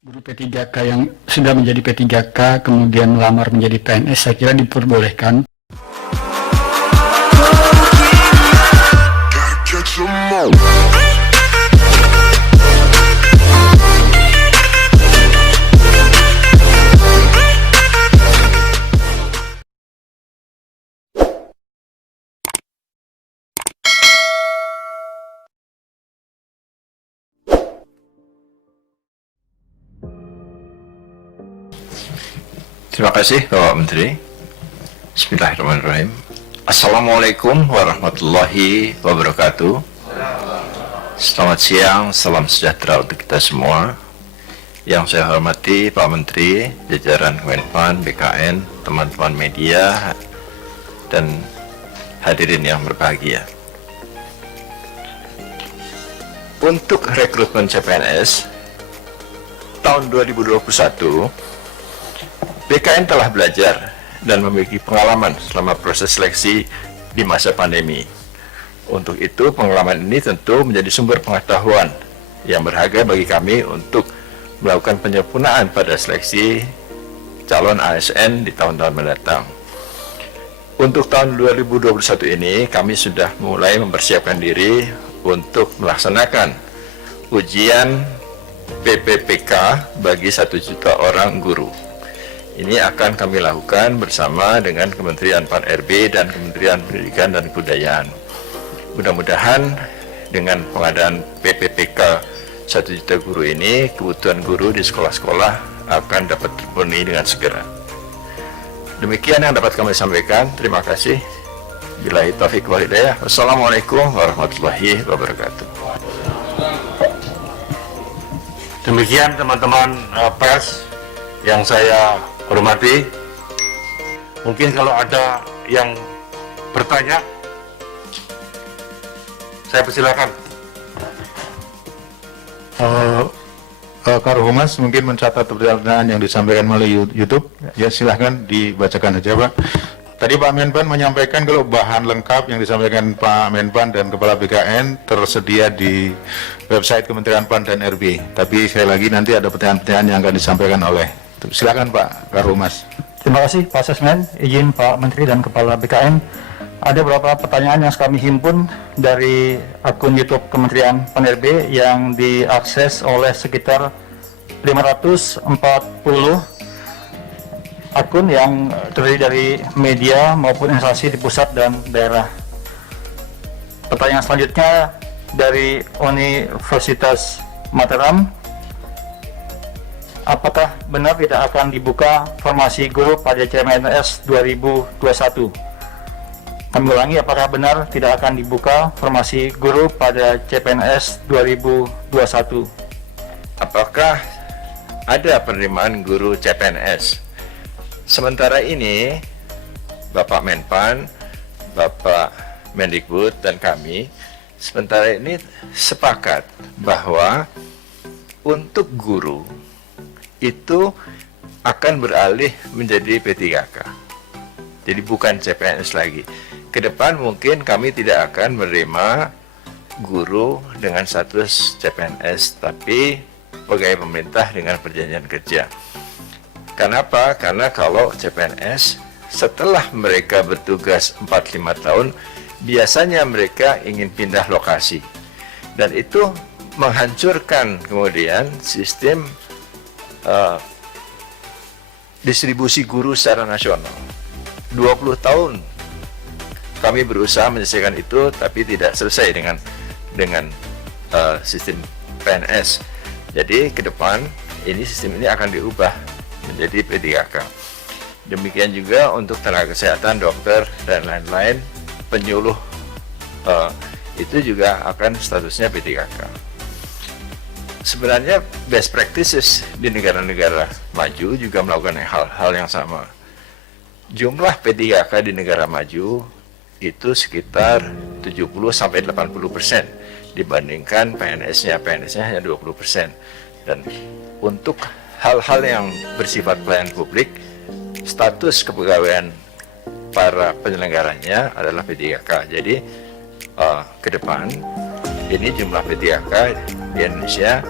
Guru P3K yang sudah menjadi P3K kemudian melamar menjadi PNS, saya kira diperbolehkan. Terima kasih Bapak Menteri. Bismillahirrahmanirrahim. Assalamualaikum warahmatullahi wabarakatuh. Selamat siang, salam sejahtera untuk kita semua. Yang saya hormati Pak Menteri, jajaran Kemenpan, BKN, teman-teman media, dan hadirin yang berbahagia. Untuk rekrutmen CPNS tahun 2021, BKN telah belajar dan memiliki pengalaman selama proses seleksi di masa pandemi. Untuk itu, pengalaman ini tentu menjadi sumber pengetahuan yang berharga bagi kami untuk melakukan penyempurnaan pada seleksi calon ASN di tahun-tahun mendatang. Untuk tahun 2021 ini, kami sudah mulai mempersiapkan diri untuk melaksanakan ujian PPPK bagi 1 juta orang guru. Ini akan kami lakukan bersama dengan Kementerian Pan-RB dan Kementerian Pendidikan dan Kebudayaan. Mudah-mudahan dengan pengadaan PPPK 1 juta guru ini, kebutuhan guru di sekolah-sekolah akan dapat terpenuhi dengan segera. Demikian yang dapat kami sampaikan. Terima kasih. Billahi taufiq wal hidayah. Wassalamualaikum warahmatullahi wabarakatuh. Demikian teman-teman pers yang saya hormati. Mungkin kalau ada yang bertanya, saya persilakan. Karo Humas mungkin mencatat pertanyaan yang disampaikan melalui YouTube. Ya, silahkan dibacakan saja, Pak. Tadi Pak Menpan menyampaikan kalau bahan lengkap yang disampaikan Pak Menpan dan Kepala BKN tersedia di website Kementerian Pan dan RB. Tapi sekali lagi nanti ada pertanyaan-pertanyaan yang akan disampaikan oleh. Silakan Pak Karo Humas. Terima kasih Pak Sesmen, izin Pak Menteri dan Kepala BKN. Ada beberapa pertanyaan yang kami himpun dari akun YouTube Kementerian Pan-RB yang diakses oleh sekitar 540 akun yang terdiri dari media maupun instansi di pusat dan daerah. Pertanyaan selanjutnya dari Universitas Mataram. Apakah benar tidak akan dibuka formasi guru pada CPNS 2021? Kami ulangi, apakah benar tidak akan dibuka formasi guru pada CPNS 2021? Apakah ada penerimaan guru CPNS? Sementara ini, Bapak Menpan, Bapak Mendikbud, dan kami sementara ini sepakat bahwa untuk guru itu akan beralih menjadi P3K. Jadi bukan CPNS lagi. Ke depan mungkin kami tidak akan menerima guru dengan status CPNS, tapi pegawai pemerintah dengan perjanjian kerja. Kenapa? Karena kalau CPNS setelah mereka bertugas 4-5 tahun, biasanya mereka ingin pindah lokasi. Dan itu menghancurkan kemudian sistem distribusi guru secara nasional. 20 tahun kami berusaha menyelesaikan itu, tapi tidak selesai dengan sistem PNS. Jadi ke depan ini sistem ini akan diubah menjadi P3K. Demikian juga untuk tenaga kesehatan, dokter dan lain-lain, penyuluh itu juga akan statusnya P3K. Sebenarnya best practices di negara-negara maju juga melakukan hal-hal yang sama. Jumlah P3K di negara maju itu sekitar 70-80% dibandingkan PNS-nya. PNS-nya hanya 20%. Dan untuk hal-hal yang bersifat pelayanan publik, status kepegawaian para penyelenggaranya adalah P3K. Jadi ke depan ini jumlah P3K di Indonesia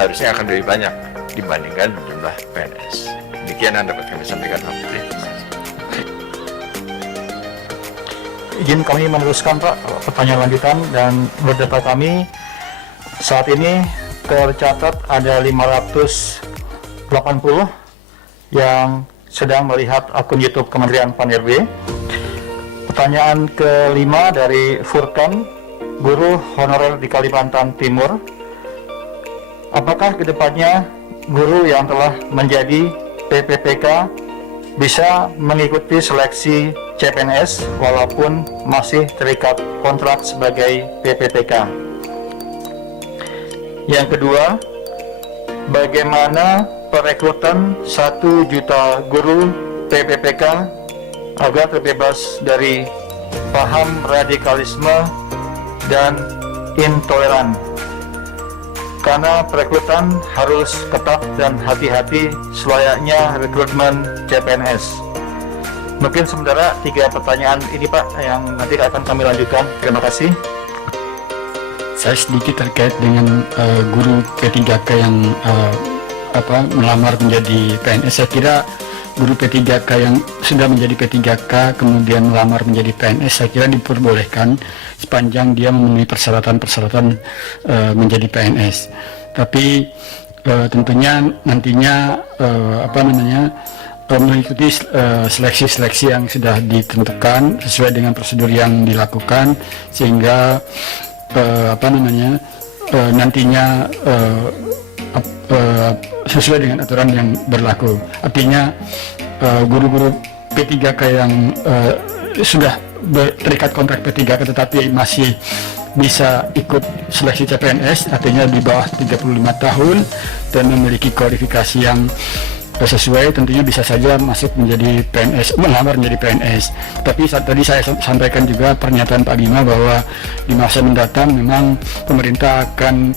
harusnya akan lebih banyak dibandingkan jumlah PNS. Demikian yang dapat kami sampaikan, Pak Menteri. Izin kami meneruskan Pak pertanyaan lanjutan, dan menurut data kami saat ini tercatat ada 580 yang sedang melihat akun YouTube Kementerian Pan-RB. Pertanyaan kelima dari Furkan, guru honorer di Kalimantan Timur. Apakah kedepannya guru yang telah menjadi PPPK bisa mengikuti seleksi CPNS walaupun masih terikat kontrak sebagai PPPK? Yang kedua, bagaimana perekrutan 1 juta guru PPPK agar terbebas dari paham radikalisme dan intoleran? Karena perekrutan harus ketat dan hati-hati selayaknya rekrutmen CPNS. Mungkin sementara 3 pertanyaan ini Pak yang nanti akan kami lanjutkan. Terima kasih. Saya sedikit terkait dengan guru P3K yang melamar menjadi PNS. Saya kira guru P3K yang sudah menjadi P3K kemudian melamar menjadi PNS, saya kira diperbolehkan sepanjang dia memenuhi persyaratan-persyaratan menjadi PNS. Tapi tentunya nantinya mengikuti seleksi-seleksi yang sudah ditentukan sesuai dengan prosedur yang dilakukan, sehingga nantinya sesuai dengan aturan yang berlaku. Artinya guru-guru P3K yang sudah terikat kontrak P3K tetapi masih bisa ikut seleksi CPNS, artinya di bawah 35 tahun dan memiliki kualifikasi yang sesuai, tentunya bisa saja masuk menjadi PNS, melamar menjadi PNS. Tapi tadi saya sampaikan juga pernyataan Pak Bima bahwa di masa mendatang memang pemerintah akan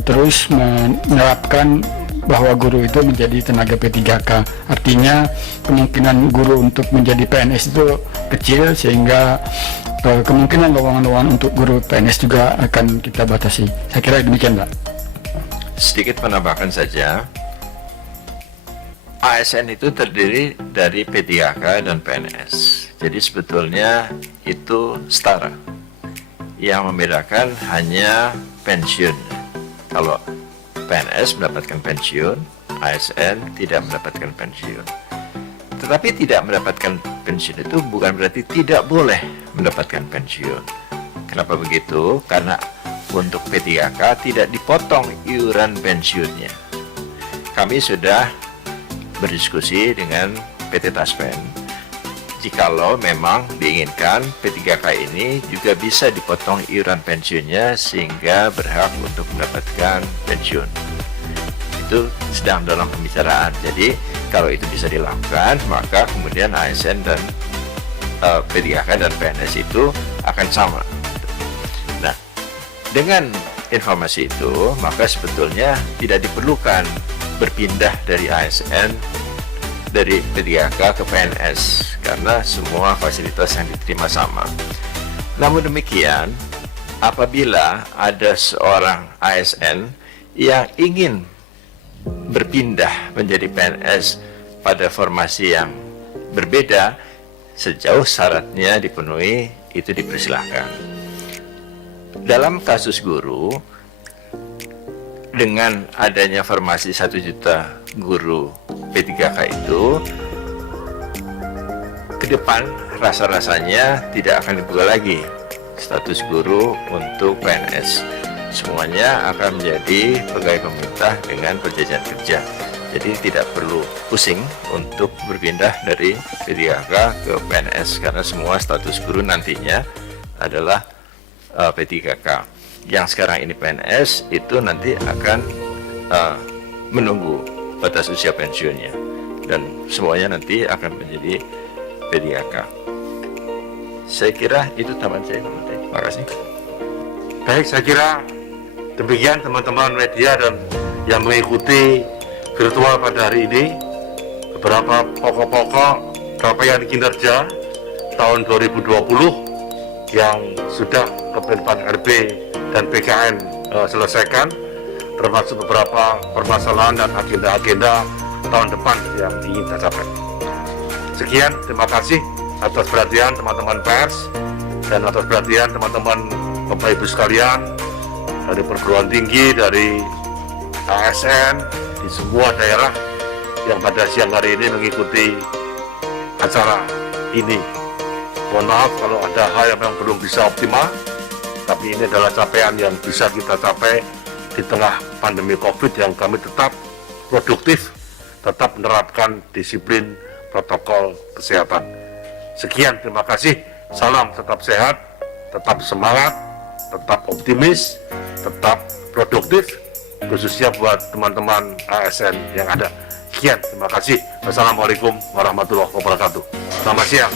terus menerapkan bahwa guru itu menjadi tenaga P3K. Artinya kemungkinan guru untuk menjadi PNS itu kecil, sehingga kemungkinan lowongan-lowongan untuk guru PNS juga akan kita batasi. Saya kira demikian, Pak. Sedikit penambahan saja. ASN itu terdiri dari P3K dan PNS. Jadi sebetulnya itu setara. Yang membedakan hanya pensiun. Kalau PNS mendapatkan pensiun, ASN tidak mendapatkan pensiun. Tetapi tidak mendapatkan pensiun itu bukan berarti tidak boleh mendapatkan pensiun. Kenapa begitu? Karena untuk P3K tidak dipotong iuran pensiunnya. Kami sudah berdiskusi dengan PT Taspen, jikalau memang diinginkan P3K ini juga bisa dipotong iuran pensiunnya sehingga berhak untuk mendapatkan pensiun. Itu sedang dalam pembicaraan. Jadi kalau itu bisa dilakukan, maka kemudian ASN dan P3K dan PNS itu akan sama. Nah, dengan informasi itu, maka sebetulnya tidak diperlukan berpindah dari ASN, dari P3K ke PNS, karena semua fasilitas yang diterima sama. Namun demikian, apabila ada seorang ASN yang ingin berpindah menjadi PNS pada formasi yang berbeda, sejauh syaratnya dipenuhi, itu dipersilahkan. Dalam kasus guru, dengan adanya formasi 1 juta guru P3K itu, ke depan rasa-rasanya tidak akan dibuka lagi status guru untuk PNS. Semuanya akan menjadi pegawai pemerintah dengan perjanjian kerja. Jadi tidak perlu pusing untuk berpindah dari P3K ke PNS, karena semua status guru nantinya adalah P3K. Yang sekarang ini PNS itu nanti akan menunggu batas usia pensiunnya, dan semuanya nanti akan menjadi P3K. Saya kira itu tambahan saya, Pak Menteri. Terima kasih. Baik, saya kira demikian teman-teman media dan yang mengikuti virtual pada hari ini, beberapa pokok-pokok capaian kinerja tahun 2020 yang sudah Kemenpan RB dan PKN selesaikan. termasuk beberapa permasalahan dan agenda-agenda tahun depan yang ingin kita capai. Sekian, terima kasih atas perhatian teman-teman pers dan atas perhatian teman-teman Bapak Ibu sekalian dari perguruan tinggi, dari ASN, di semua daerah yang pada siang hari ini mengikuti acara ini. Mohon maaf kalau ada hal yang memang belum bisa optimal, tapi ini adalah capaian yang bisa kita capai di tengah pandemi COVID yang kami tetap produktif, tetap menerapkan disiplin protokol kesehatan. Sekian, terima kasih. Salam tetap sehat, tetap semangat, tetap optimis, tetap produktif, khususnya buat teman-teman ASN yang ada. Sekian, terima kasih. Wassalamualaikum warahmatullahi wabarakatuh. Selamat siang.